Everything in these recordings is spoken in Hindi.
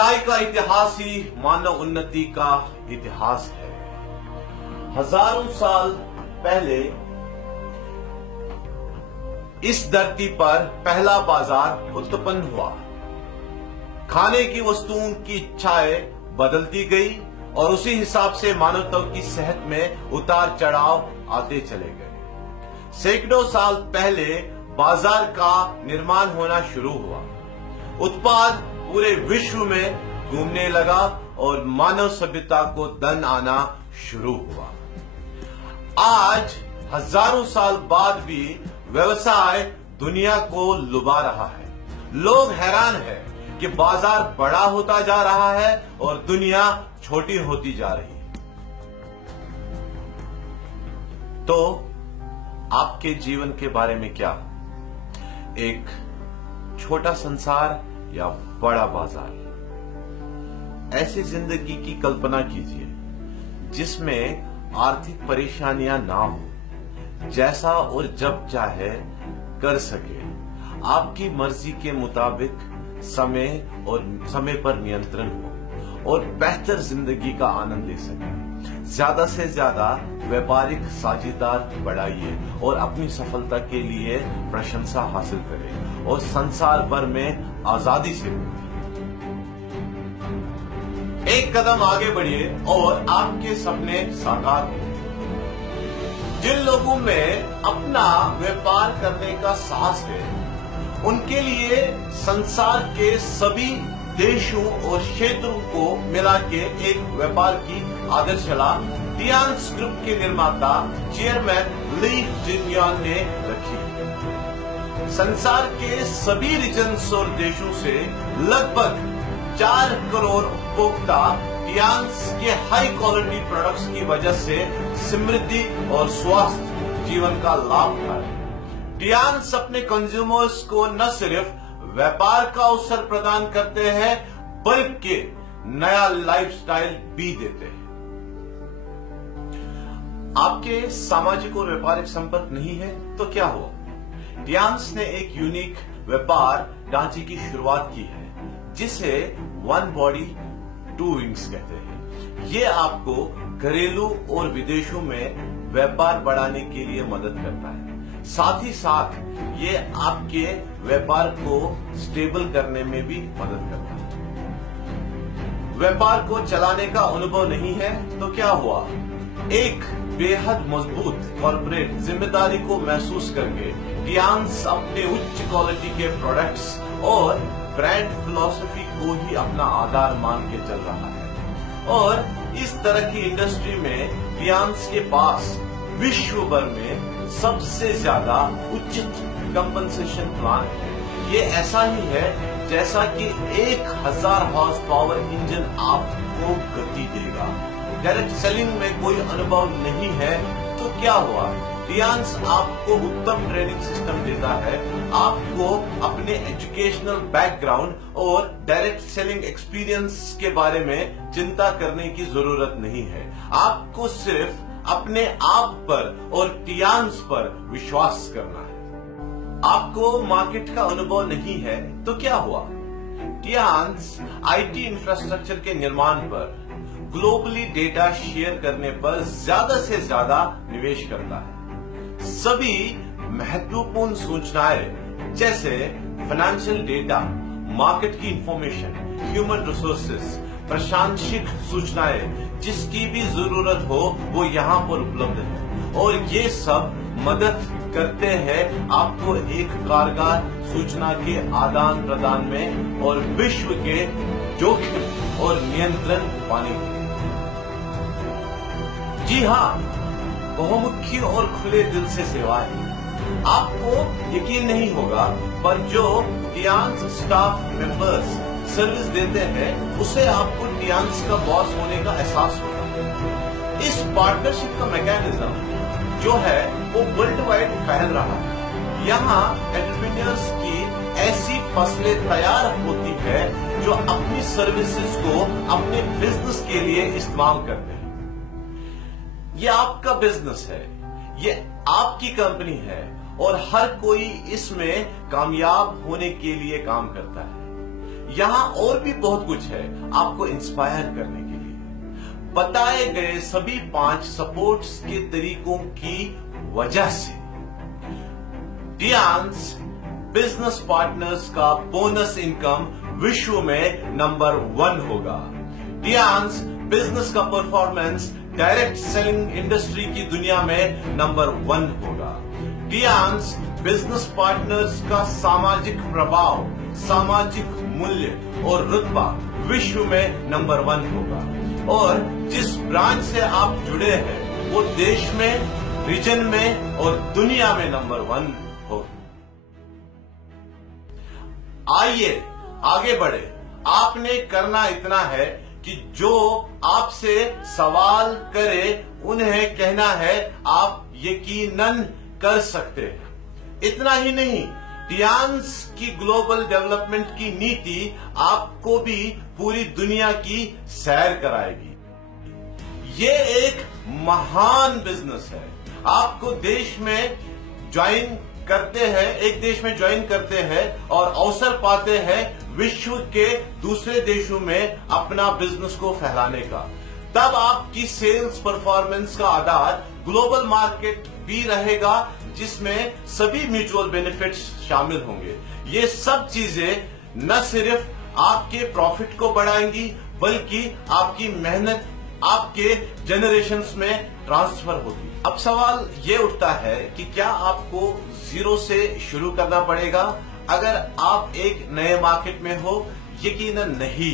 व्यवसाय का इतिहास ही मानव उन्नति का इतिहास है। हजारों साल पहले इस धरती पर पहला बाजार उत्पन्न हुआ। खाने की वस्तुओं की इच्छाएं बदलती गई और उसी हिसाब से मानवता की सेहत में उतार चढ़ाव आते चले गए। सैकड़ों साल पहले बाजार का निर्माण होना शुरू हुआ। उत्पाद पूरे विश्व में घूमने लगा और मानव सभ्यता को धन आना शुरू हुआ। आज हजारों साल बाद भी व्यवसाय दुनिया को लुभा रहा है। लोग हैरान हैं कि बाजार बड़ा होता जा रहा है और दुनिया छोटी होती जा रही है। तो आपके जीवन के बारे में क्या? एक छोटा संसार या बड़ा बाजार? ऐसी जिंदगी की कल्पना कीजिए जिसमें आर्थिक परेशानियां ना हो, जैसा और जब चाहे कर सके, आपकी मर्जी के मुताबिक समय पर नियंत्रण हो और बेहतर जिंदगी का आनंद ले सके। ज्यादा से ज्यादा व्यापारिक साझेदार बढ़ाइए और अपनी सफलता के लिए प्रशंसा हासिल करें और संसार भर में आजादी से एक कदम आगे बढ़िए और आपके सपने साकार हों। जिन लोगों में अपना व्यापार करने का साहस है, उनके लिए संसार के सभी देशों और क्षेत्रों को मिला के एक व्यापार की आदर्शशाला टियान्स ग्रुप के निर्माता चेयरमैन ली जिनयान ने रखी है। संसार के सभी रीजन्स और देशों से लगभग 4 करोड़ उपभोक्ता टियान्स के हाई क्वालिटी प्रोडक्ट्स की वजह से समृद्धि और स्वस्थ जीवन का लाभ उठा रहे हैं। टियान्स अपने कंज्यूमर्स को न सिर्फ व्यापार का अवसर प्रदान करते हैं, बल्कि नया लाइफस्टाइल भी देते हैं। आपके सामाजिक और व्यापारिक संपर्क नहीं है तो क्या हुआ? टियान्स ने एक यूनिक व्यापार ढांचे की शुरुआत की है जिसे वन बॉडी टू विंग्स कहते हैं। ये आपको घरेलू और विदेशों में व्यापार बढ़ाने के लिए मदद करता है। साथ ही साथ ये आपके व्यापार को स्टेबल करने में भी मदद करता है। व्यापार को चलाने का अनुभव नहीं है तो क्या हुआ? एक बेहद मजबूत कॉर्पोरेट जिम्मेदारी को महसूस करके टियान्स अपने उच्च क्वालिटी के प्रोडक्ट्स और ब्रांड फिलॉसफी को ही अपना आधार मान के चल रहा है। और इस तरह की इंडस्ट्री में टियान्स के पास विश्व भर में सबसे ज्यादा उचित कंपनसेशन प्लान है। ये ऐसा ही है जैसा कि 1000 हॉर्स पावर इंजन आपको गति देगा। डायरेक्ट सेलिंग में कोई अनुभव नहीं है तो क्या हुआ? टियान्स आपको उत्तम ट्रेनिंग सिस्टम देता है। आपको अपने एजुकेशनल बैकग्राउंड और डायरेक्ट सेलिंग एक्सपीरियंस के बारे में चिंता करने की जरूरत नहीं है। आपको सिर्फ अपने आप पर और टियान्स पर विश्वास करना है। आपको मार्केट का अनुभव नहीं है तो क्या हुआ? टियान्स आईटी इंफ्रास्ट्रक्चर के निर्माण पर, ग्लोबली डेटा शेयर करने पर ज्यादा से ज्यादा निवेश करता है। सभी महत्वपूर्ण सूचनाएं जैसे फाइनेंशियल डेटा, मार्केट की इंफॉर्मेशन, ह्यूमन रिसोर्सेज, प्रशासनिक सूचनाएं जिसकी भी जरूरत हो वो यहाँ पर उपलब्ध है। और ये सब मदद करते हैं आपको एक कारगर सूचना के आदान प्रदान में और विश्व के जोखिम और नियंत्रण पाने के। जी हाँ, बहुमुखी और खुले दिल से सेवा है। आपको यकीन नहीं होगा पर जो टियान्स स्टाफ मेंबर्स सर्विस देते हैं उसे आपको टियान्स का बॉस होने का एहसास होगा। इस पार्टनरशिप का मैकेनिज्म जो है वो वर्ल्ड वाइड फैल रहा है। यहाँ एंटरप्रेन्योर्स की ऐसी फसलें तैयार होती है जो अपनी सर्विसेज को अपने बिजनेस के लिए इस्तेमाल करते हैं। ये आपका बिजनेस है, ये आपकी कंपनी है और हर कोई इसमें कामयाब होने के लिए काम करता है। यहाँ और भी बहुत कुछ है आपको इंस्पायर करने के लिए। बताए गए सभी 5 सपोर्ट्स के तरीकों की वजह से टियांस बिजनेस पार्टनर्स का बोनस इनकम विश्व में नंबर 1 होगा। टियांस बिजनेस का परफॉर्मेंस डायरेक्ट सेलिंग इंडस्ट्री की दुनिया में नंबर 1 होगा। टियांस बिजनेस पार्टनर्स का सामाजिक प्रभाव, सामाजिक मूल्य और रुतबा विश्व में नंबर 1 होगा। और जिस ब्रांच से आप जुड़े हैं वो देश में, रीजन में और दुनिया में नंबर 1 होगा। आइए आगे बढ़े। आपने करना इतना है कि जो आपसे सवाल करे उन्हें कहना है आप यकीनन कर सकते हैं। इतना ही नहीं, टियांस की ग्लोबल डेवलपमेंट की नीति आपको भी पूरी दुनिया की सैर कराएगी। ये एक महान बिजनेस है। आपको देश में ज्वाइन करते हैं, एक देश में ज्वाइन करते हैं और अवसर पाते हैं विश्व के दूसरे देशों में अपना बिजनेस को फैलाने का। तब आपकी सेल्स परफॉर्मेंस का आधार ग्लोबल मार्केट भी रहेगा जिसमें सभी म्यूचुअल बेनिफिट्स शामिल होंगे। ये सब चीजें न सिर्फ आपके प्रॉफिट को बढ़ाएंगी बल्कि आपकी मेहनत आपके जनरेशंस में ट्रांसफर होगी। अब सवाल ये उठता है कि क्या आपको जीरो से शुरू करना पड़ेगा अगर आप एक नए मार्केट में हो? यकीनन नहीं।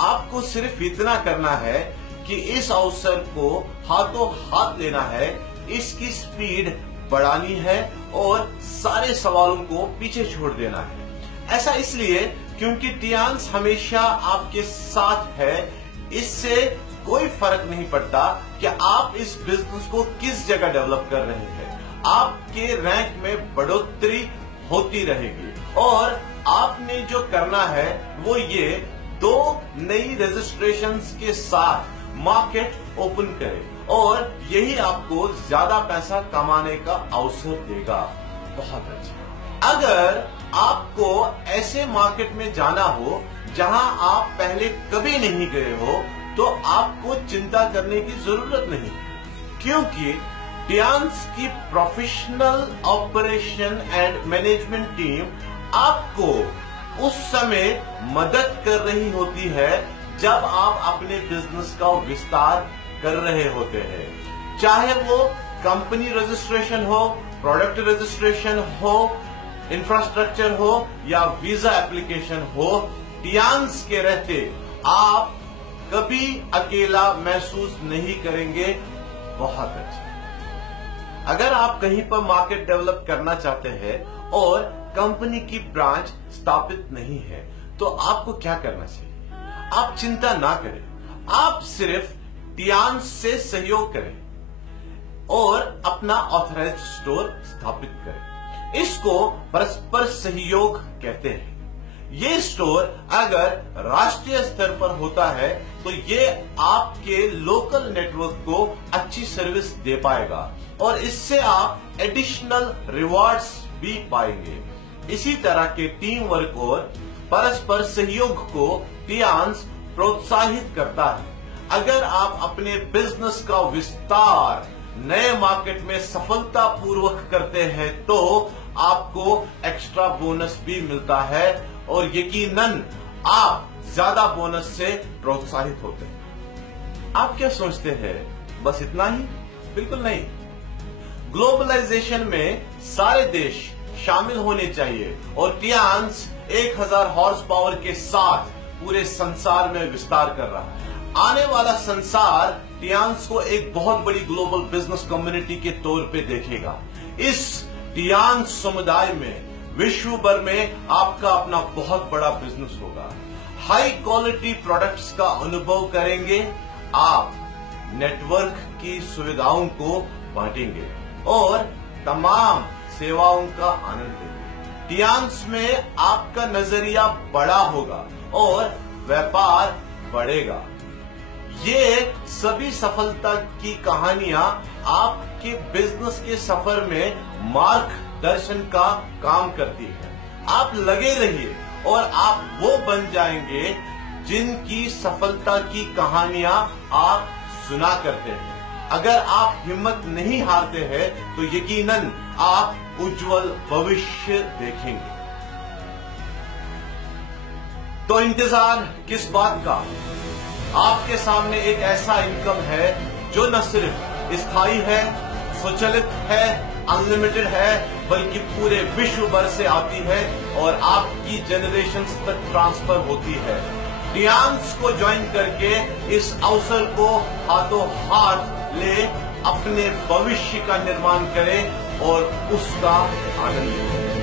आपको सिर्फ इतना करना है कि इस अवसर को हाथों हाथ लेना है, इसकी स्पीड बढ़ानी है और सारे सवालों को पीछे छोड़ देना है। ऐसा इसलिए क्योंकि टियांस हमेशा आपके साथ है। इससे कोई फर्क नहीं पड़ता कि आप इस बिजनेस को किस जगह डेवलप कर रहे हैं, आपके रैंक में बढ़ोतरी होती रहेगी। और आपने जो करना है वो ये 2 नई रजिस्ट्रेशंस के साथ मार्केट ओपन करें और यही आपको ज्यादा पैसा कमाने का अवसर देगा। बहुत अच्छा। अगर आपको ऐसे मार्केट में जाना हो जहां आप पहले कभी नहीं गए हो तो आपको चिंता करने की जरूरत नहीं, क्योंकि टियांस की professional operation and management team आपको उस समय मदद कर रही होती है जब आप अपने बिजनेस का विस्तार कर रहे होते हैं। चाहे वो कंपनी रजिस्ट्रेशन हो, प्रोडक्ट रजिस्ट्रेशन हो, इंफ्रास्ट्रक्चर हो या वीजा एप्लीकेशन हो, टियांस के रहते आप कभी अकेला महसूस नहीं करेंगे। बहुत अच्छा। अगर आप कहीं पर मार्केट डेवलप करना चाहते हैं और कंपनी की ब्रांच स्थापित नहीं है तो आपको क्या करना चाहिए? आप चिंता ना करें, आप सिर्फ टियांस से सहयोग करें और अपना ऑथराइज्ड स्टोर स्थापित करें। इसको परस्पर सहयोग कहते हैं। ये स्टोर अगर राष्ट्रीय स्तर पर होता है तो ये आपके लोकल नेटवर्क को अच्छी सर्विस दे पाएगा और इससे आप एडिशनल रिवॉर्ड्स भी पाएंगे। इसी तरह के टीम वर्क और परस्पर सहयोग को टियांस प्रोत्साहित करता है। अगर आप अपने बिजनेस का विस्तार नए मार्केट में सफलतापूर्वक करते हैं तो आपको एक्स्ट्रा बोनस भी मिलता है और यकीनन आप ज्यादा बोनस से प्रोत्साहित होते हैं। आप क्या सोचते हैं बस इतना ही? बिल्कुल नहीं। ग्लोबलाइजेशन में सारे देश शामिल होने चाहिए और टियांस 1000 हॉर्स पावर के साथ पूरे संसार में विस्तार कर रहा है। आने वाला संसार टियांस को एक बहुत बड़ी ग्लोबल बिजनेस कम्युनिटी के तौर पे देखेगा। इस टियांस समुदाय में विश्व भर में आपका अपना बहुत बड़ा बिजनेस होगा। हाई क्वालिटी प्रोडक्ट्स का अनुभव करेंगे, आप नेटवर्क की सुविधाओं को बांटेंगे और तमाम सेवाओं का आनंद लेंगे। टियांस में आपका नजरिया बड़ा होगा और व्यापार बढ़ेगा। ये सभी सफलता की कहानियां आपके बिजनेस के सफर में मार्गदर्शन का काम करती है। आप लगे रहिए और आप वो बन जाएंगे जिनकी सफलता की कहानियां आप सुना करते हैं। अगर आप हिम्मत नहीं हारते हैं तो यकीनन आप उज्जवल भविष्य देखेंगे। तो इंतजार किस बात का? आपके सामने एक ऐसा इनकम है जो न सिर्फ स्थायी है, स्वचालित है, अनलिमिटेड है, बल्कि पूरे विश्व भर से आती है और आपकी जनरेशंस तक ट्रांसफर होती है। डियांस को ज्वाइन करके इस अवसर को हाथों हाथ ले अपने भविष्य का निर्माण करें और उसका आनंद लें।